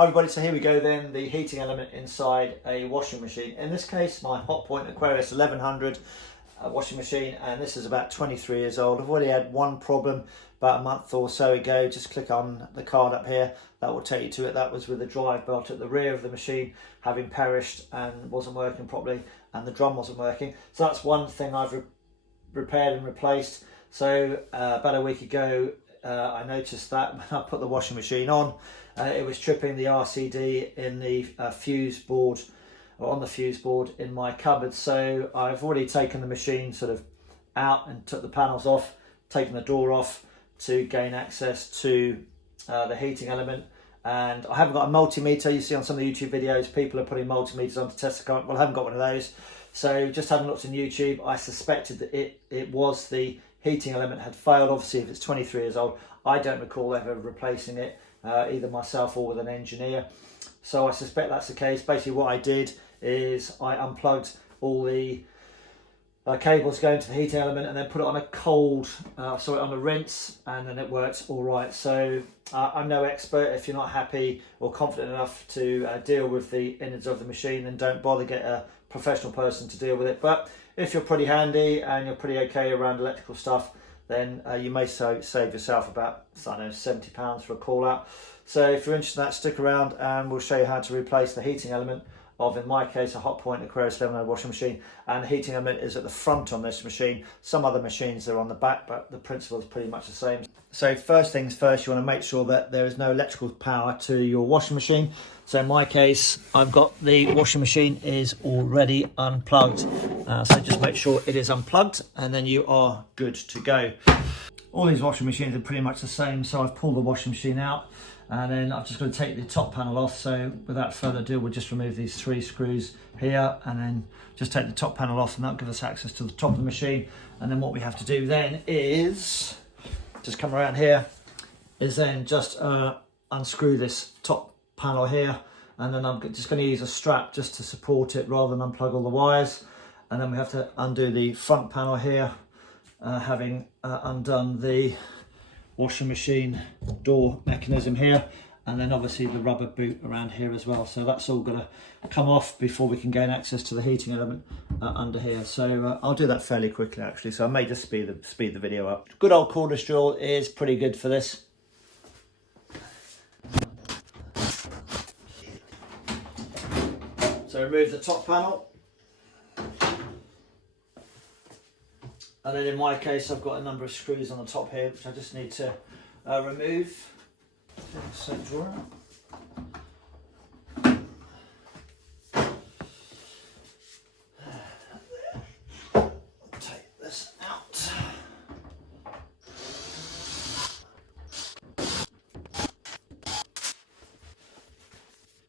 Hi everybody, so here we go then, the heating element inside a washing machine. In this case, my Hotpoint Aquarious 1100 washing machine, and this is about 23 years old. I've already had one problem about a month or so ago. Just click on the card up here, that will take you to it. That was with the drive belt at the rear of the machine having perished and wasn't working properly, and the drum wasn't working. So that's one thing I've repaired and replaced. So about a week ago, I noticed that when I put the washing machine on, it was tripping the RCD in the fuse board, or on the fuse board in my cupboard. So I've already taken the machine sort of out and took the panels off, taken the door off to gain access to the heating element. And I haven't got a multimeter. You see on some of the YouTube videos, people are putting multimeters on to test the current. Well, I haven't got one of those. So just having looked on YouTube, I suspected that it was the heating element had failed. Obviously, if it's 23 years old, I don't recall ever replacing it, either myself or with an engineer. So I suspect that's the case. Basically what I did is I unplugged all the cables going to the heating element and then put it on a cold, on a rinse, and then it works all right. So I'm no expert. If you're not happy or confident enough to deal with the innards of the machine, then don't bother, get a professional person to deal with it. But if you're pretty handy and you're pretty okay around electrical stuff, then you may save yourself about, I don't know, £70 for a call out. So if you're interested in that, stick around and we'll show you how to replace the heating element of, in my case, a Hotpoint Aquarious 1100 washing machine. And the heating element is at the front on this machine. Some other machines are on the back, but the principle is pretty much the same. So first things first, you want to make sure that there is no electrical power to your washing machine. So in my case, I've got the washing machine is already unplugged. So just make sure it is unplugged and then you are good to go. All these washing machines are pretty much the same. So I've pulled the washing machine out and then I've just got to take the top panel off. So without further ado, we'll just remove these 3 screws here and then just take the top panel off, and that'll give us access to the top of the machine. And then what we have to do then is just come around here, is then just unscrew this top panel here, and then I'm just going to use a strap just to support it rather than unplug all the wires. And then we have to undo the front panel here, having undone the washing machine door mechanism here, and then obviously the rubber boot around here as well. So that's all going to come off before we can gain access to the heating element under here. So I'll do that fairly quickly actually, so I may just speed the video up. Good old cordless drill is pretty good for this. So remove the top panel, and then in my case I've got a number of screws on the top here which I just need to remove. So drawer out. Take this out.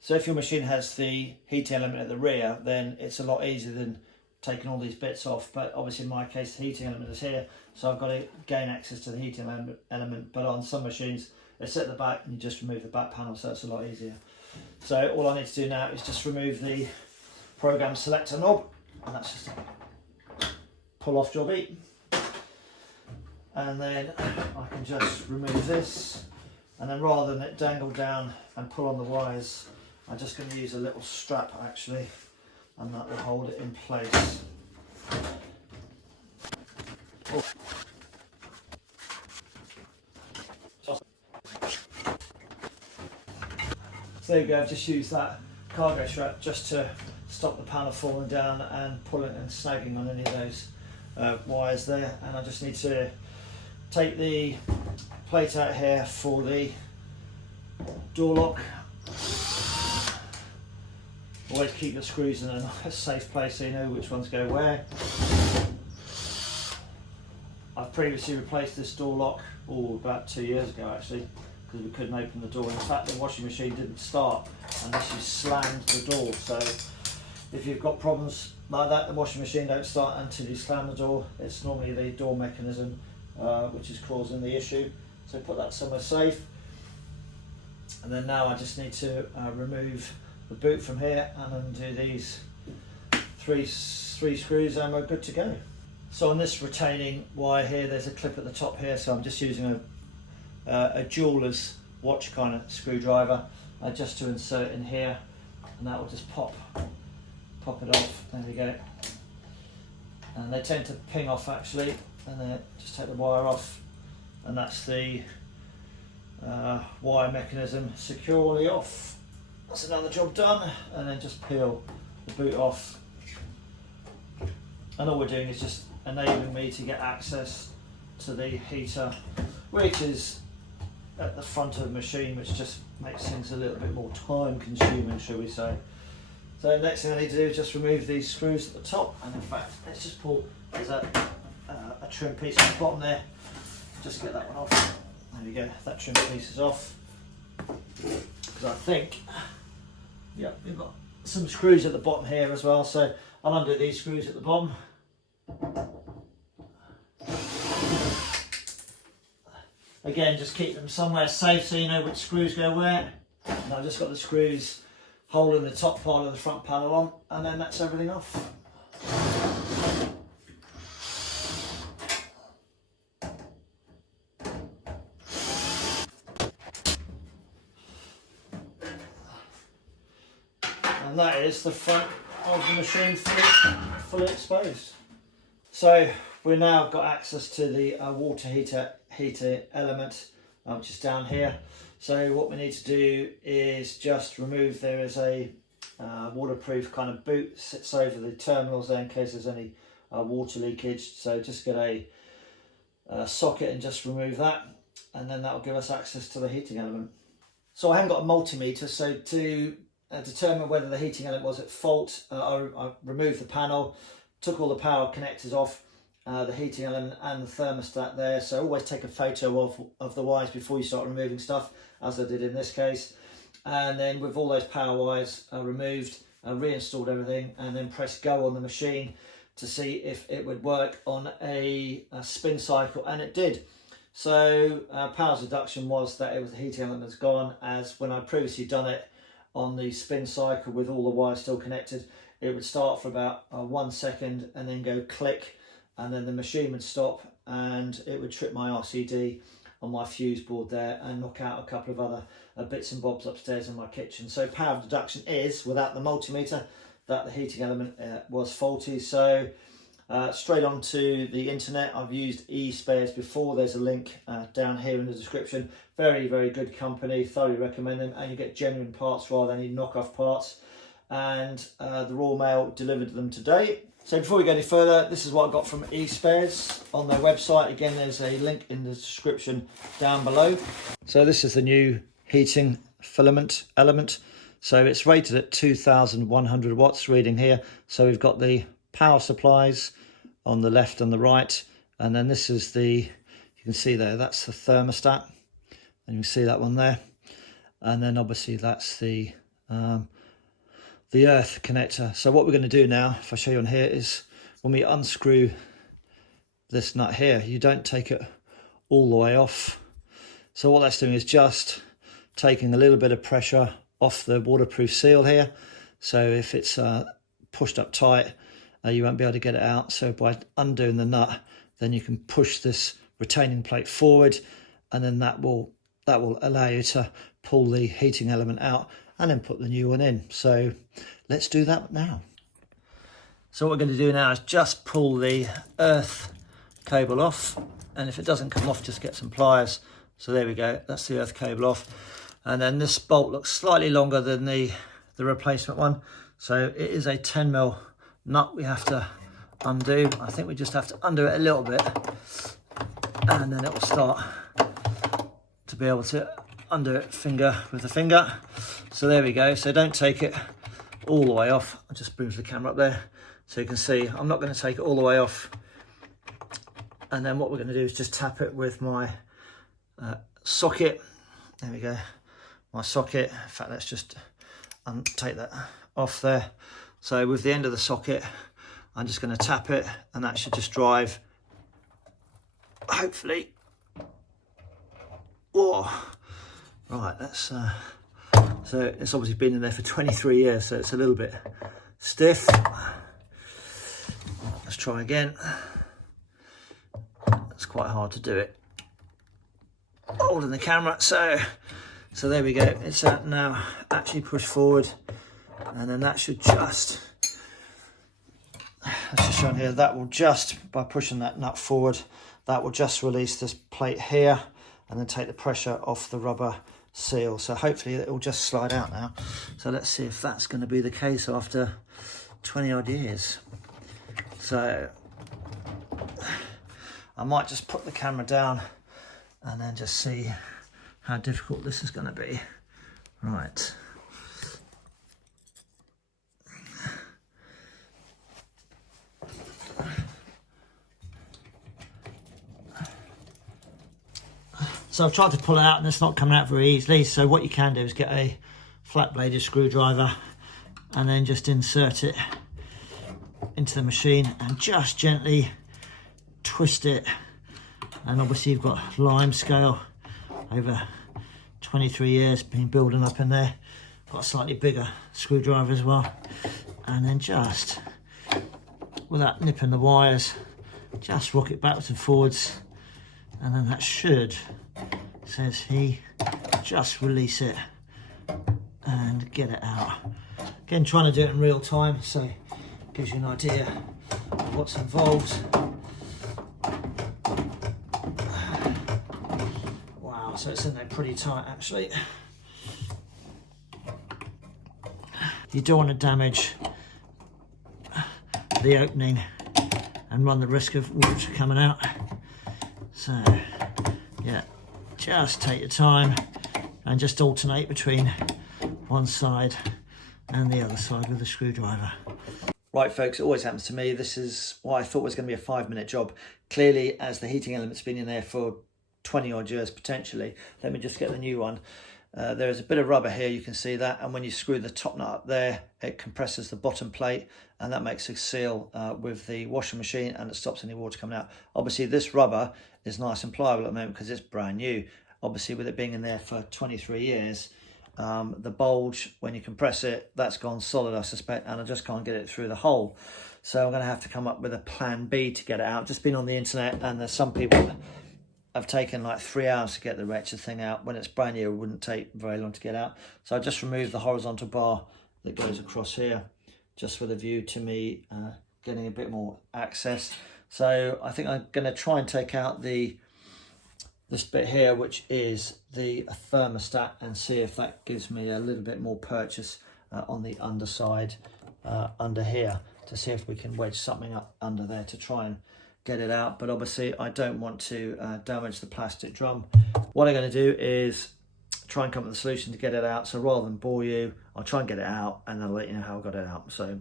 So if your machine has the heating element at the rear, then it's a lot easier than taking all these bits off. But obviously in my case the heating element is here, so I've got to gain access to the heating element. But on some machines it's at the back and you just remove the back panel, so it's a lot easier. So all I need to do now is just remove the program selector knob, and that's just a pull off jobby. And then I can just remove this, and then rather than it dangle down and pull on the wires, I'm just going to use a little strap actually, and that will hold it in place. Oh. So there you go, I've just used that cargo strap just to stop the panel falling down and pulling and snagging on any of those wires there. And I just need to take the plate out here for the door lock. Always keep your screws in a safe place so you know which ones go where. I've previously replaced this door lock about 2 years ago actually, because we couldn't open the door. In fact, the washing machine didn't start unless you slammed the door. So if you've got problems like that, the washing machine don't start until you slam the door. It's normally the door mechanism which is causing the issue. So put that somewhere safe. And then now I just need to remove the boot from here and undo these three screws, and we're good to go. So on this retaining wire here, there's a clip at the top here, so I'm just using a jeweler's watch kind of screwdriver, just to insert in here, and that will just pop it off. There we go. And they tend to ping off actually, and then just take the wire off, and that's the wire mechanism securely off. That's another job done. And then just peel the boot off, and all we're doing is just enabling me to get access to the heater, which is at the front of the machine, which just makes things a little bit more time consuming, shall we say. So the next thing I need to do is just remove these screws at the top, and in fact let's just pull, there's a trim piece at the bottom there, just get that one off. There we go, that trim piece is off, because I think, yeah, we've got some screws at the bottom here as well, so I'll undo these screws at the bottom. Again, just keep them somewhere safe so you know which screws go where. And I've just got the screws holding the top part of the front panel on, and then that's everything off. And that is the front of the machine fully exposed. So we've now got access to the water heater element, which is down here. So what we need to do is just remove, there is a waterproof kind of boot, sits over the terminals there in case there's any water leakage. So just get a socket and just remove that, and then that will give us access to the heating element. So I haven't got a multimeter, so to determine whether the heating element was at fault, I removed the panel, took all the power connectors off, the heating element and the thermostat there. So always take a photo of the wires before you start removing stuff, as I did in this case. And then with all those power wires removed, reinstalled everything, and then press go on the machine to see if it would work on a spin cycle, and it did. So power deduction was that it was the heating element's gone, as when I'd previously done it on the spin cycle with all the wires still connected, it would start for about 1 second and then go click, and then the machine would stop and it would trip my RCD on my fuse board there and knock out a couple of other bits and bobs upstairs in my kitchen. So power deduction is, without the multimeter, that the heating element was faulty. So straight onto the internet, I've used eSpares before. There's a link down here in the description. Very, very good company, thoroughly recommend them, and you get genuine parts rather than any knockoff parts. And the Royal Mail delivered them today. So before we go any further, this is what I got from eSpares on their website. Again, there's a link in the description down below. So this is the new heating filament element. So it's rated at 2,100 watts reading here. So we've got the power supplies on the left and the right. And then this is the, you can see there, that's the thermostat. And you can see that one there. And then obviously that's the earth connector. So what we're going to do now, if I show you on here, is when we unscrew this nut here, you don't take it all the way off. So what that's doing is just taking a little bit of pressure off the waterproof seal here. So if it's pushed up tight, you won't be able to get it out. So by undoing the nut, then you can push this retaining plate forward, and then that will allow you to pull the heating element out and then put the new one in. So let's do that now. So what we're going to do now is just pull the earth cable off, and if it doesn't come off, just get some pliers. So there we go, that's the earth cable off. And then this bolt looks slightly longer than the replacement one, so it is a 10mm nut we have to undo. I think we just have to undo it a little bit, and then it will start to be able to undo it with the finger. So there we go. So don't take it all the way off. I'll just move the camera up there so you can see. I'm not going to take it all the way off. And then what we're going to do is just tap it with my socket. There we go, my socket. In fact, let's just take that off there. So with the end of the socket, I'm just going to tap it, and that should just drive, hopefully. Whoa. Right, that's so it's obviously been in there for 23 years, so it's a little bit stiff. Let's try again. It's quite hard to do it holding the camera, so So there we go, it's now actually pushed forward, and then that should just, as just shown here, that will just, by pushing that nut forward, that will just release this plate here and then take the pressure off the rubber seal. So hopefully it will just slide out now. So let's see if that's going to be the case after 20 odd years. So I might just put the camera down and then just see how difficult this is going to be. Right. So I've tried to pull it out and it's not coming out very easily. So what you can do is get a flat bladed screwdriver and then just insert it into the machine and just gently twist it. And obviously you've got lime scale over 23 years been building up in there. Got a slightly bigger screwdriver as well. And then just, without nipping the wires, just rock it backwards and forwards. And then that should, says he, just release it and get it out. Again, trying to do it in real time, so gives you an idea of what's involved. Wow, so it's in there pretty tight actually. You don't want to damage the opening and run the risk of water coming out. So yeah, just take your time and just alternate between one side and the other side with the screwdriver. Right folks, it always happens to me. This is what I thought was going to be a 5-minute job. Clearly, as the heating element's been in there for 20 odd years potentially. Let me just get the new one. There is a bit of rubber here, you can see that, and when you screw the top nut up there, it compresses the bottom plate and that makes a seal with the washing machine, and it stops any water coming out. Obviously this rubber is nice and pliable at the moment because it's brand new. Obviously with it being in there for 23 years, the bulge, when you compress it, that's gone solid I suspect, and I just can't get it through the hole. So I'm going to have to come up with a plan B to get it out. Just been on the internet and there's some people have taken like 3 hours to get the wretched thing out. When it's brand new, it wouldn't take very long to get out. So I just removed the horizontal bar that goes across here, just with a view to me getting a bit more access. So I think I'm going to try and take out this bit here, which is the thermostat, and see if that gives me a little bit more purchase on the underside under here, to see if we can wedge something up under there to try and get it out. But obviously I don't want to damage the plastic drum. What I'm going to do is try and come up with a solution to get it out. So rather than bore you, I'll try and get it out and then I'll let you know how I got it out. So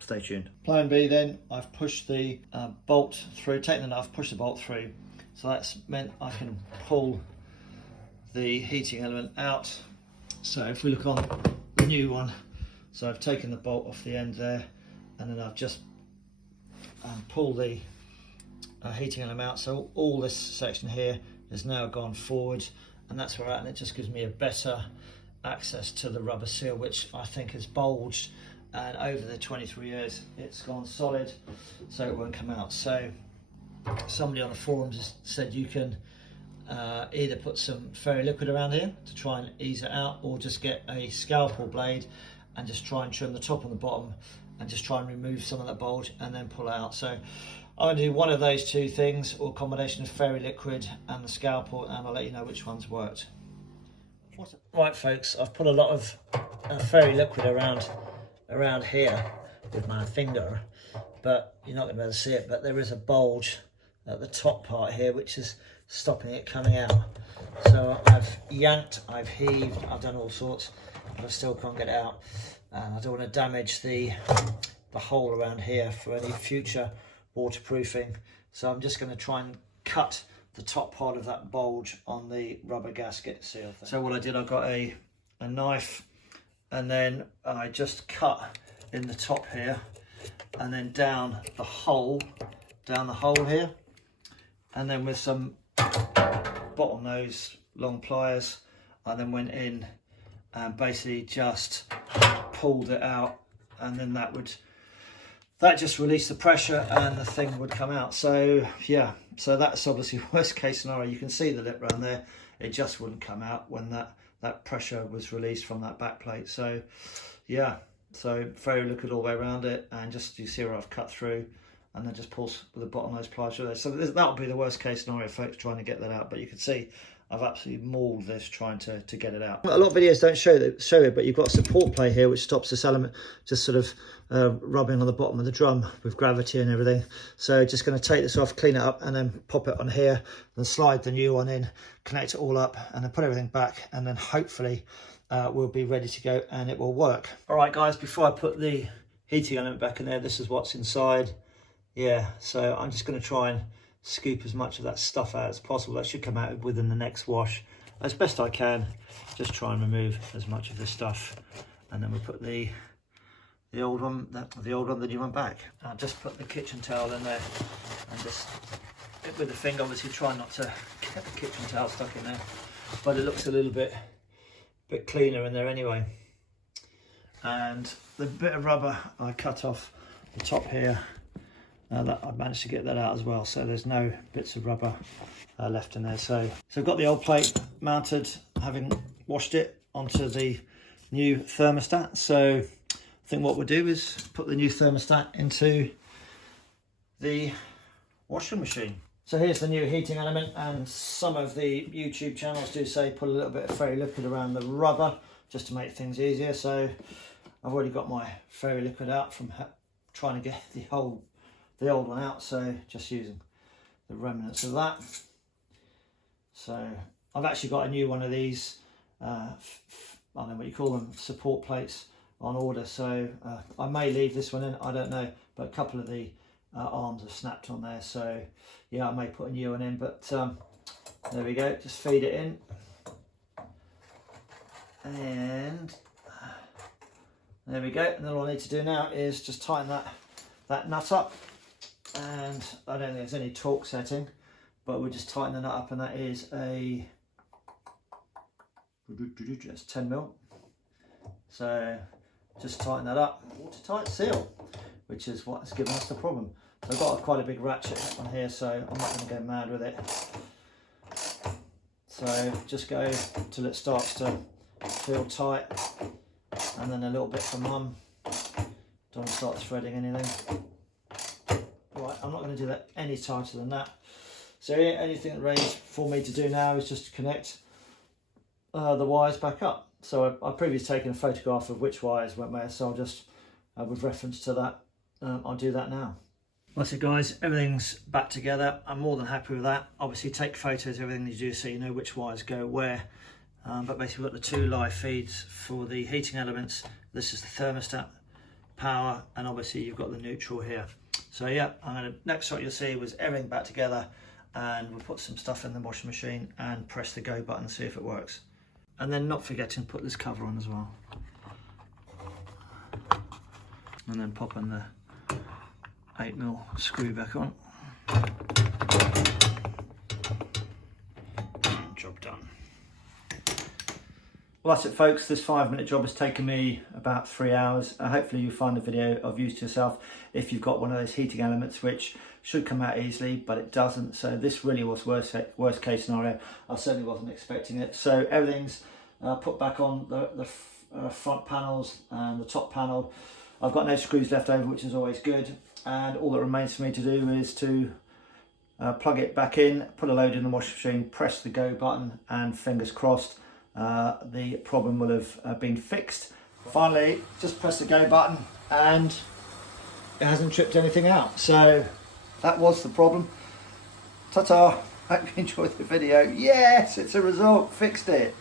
stay tuned. Plan B then, I've pushed the bolt through, taken the nut, I've pushed the bolt through. So that's meant I can pull the heating element out. So if we look on the new one, so I've taken the bolt off the end there, and then I've just pulled the heating element out. So all this section here has now gone forward, and that's where I'm at, and it just gives me a better access to the rubber seal, which I think has bulged, and over the 23 years it's gone solid, so it won't come out. So somebody on the forums has said you can either put some fairy liquid around here to try and ease it out, or just get a scalpel blade and just try and trim the top and the bottom and just try and remove some of that bulge and then pull out. So I'm going to do one of those two things, or a combination of fairy liquid and the scalpel, and I'll let you know which one's worked. Right folks, I've put a lot of fairy liquid around here with my finger, but you're not going to be able to see it, but there is a bulge at the top part here which is stopping it coming out. So I've yanked, I've heaved, I've done all sorts, but I still can't get it out, and I don't want to damage the hole around here for any future waterproofing. So I'm just going to try and cut the top part of that bulge on the rubber gasket seal thing. So what I did, I got a knife, and then I just cut in the top here and then down the hole here, and then with some bottlenose long pliers I then went in and basically just pulled it out, and then that just released the pressure and the thing would come out. So yeah, so that's obviously worst case scenario. You can see the lip around there, it just wouldn't come out when that that pressure was released from that back plate. So yeah, so very liquid all the way around it, and just you see where I've cut through, and then just pulse with the bottom of those pliers through there. So that would be the worst case scenario, folks, trying to get that out. But you can see I've absolutely mauled this trying to get it out. A lot of videos don't show it, but you've got a support plate here which stops this element just sort of rubbing on the bottom of the drum with gravity and everything. So just going to take this off, clean it up, and then pop it on here, then slide the new one in, connect it all up, and then put everything back, and then hopefully we'll be ready to go and it will work. All right, guys, before I put the heating element back in there, this is what's inside. Yeah, so I'm just going to try and scoop as much of that stuff out as possible. That should come out within the next wash as best I can. Just try and remove as much of this stuff, and then we'll put the old one, the new one back. I'll just put the kitchen towel in there and just with the finger, obviously try not to get the kitchen towel stuck in there, but it looks a little bit cleaner in there anyway. And the bit of rubber I cut off the top here, that I managed to get that out as well, so there's no bits of rubber left in there. So I've got the old plate mounted, having washed it, onto the new thermostat. So I think what we'll do is put the new thermostat into the washing machine. So here's the new heating element, and some of the YouTube channels do say put a little bit of fairy liquid around the rubber just to make things easier. So I've already got my fairy liquid out from trying to get the old one out, so just using the remnants of that. So I've actually got a new one of these, I don't know what you call them, support plates on order. So I may leave this one in, I don't know, but a couple of the arms have snapped on there. So yeah, I may put a new one in, but there we go, just feed it in. And there we go. And then all I need to do now is just tighten that nut up. And I don't think there's any torque setting, but we'll just tighten the nut up, and that is a 10mm. So just tighten that up, watertight seal, which is what's given us the problem. So I've got quite a big ratchet on here, so I'm not going to go mad with it. So just go till it starts to feel tight, and then a little bit for mum. Don't start threading anything. Right, I'm not going to do that any tighter than that. So yeah, anything that remains for me to do now is just to connect the wires back up. So I've previously taken a photograph of which wires went where, so I'll just, with reference to that, I'll do that now. Well, so guys, everything's back together. I'm more than happy with that. Obviously take photos of everything you do so you know which wires go where. But basically we've got the two live feeds for the heating elements. This is the thermostat, power, and obviously you've got the neutral here. So yeah, next shot you'll see was everything back together, and we'll put some stuff in the washing machine and press the go button and see if it works. And then not forgetting to put this cover on as well. And then popping the 8mm screw back on. Job done. Well, that's it, folks. This 5-minute job has taken me about 3 hours. Hopefully you find the video of use to yourself if you've got one of those heating elements, which should come out easily, but it doesn't. So this really was worst case scenario. I certainly wasn't expecting it. So everything's put back on the front panels and the top panel. I've got no screws left over, which is always good. And all that remains for me to do is to plug it back in, put a load in the washing machine, press the go button, and fingers crossed the problem will have been fixed. Finally, just press the go button and it hasn't tripped anything out. So that was the problem. Ta-ta. Hope you enjoyed the video. Yes, it's a result. Fixed it.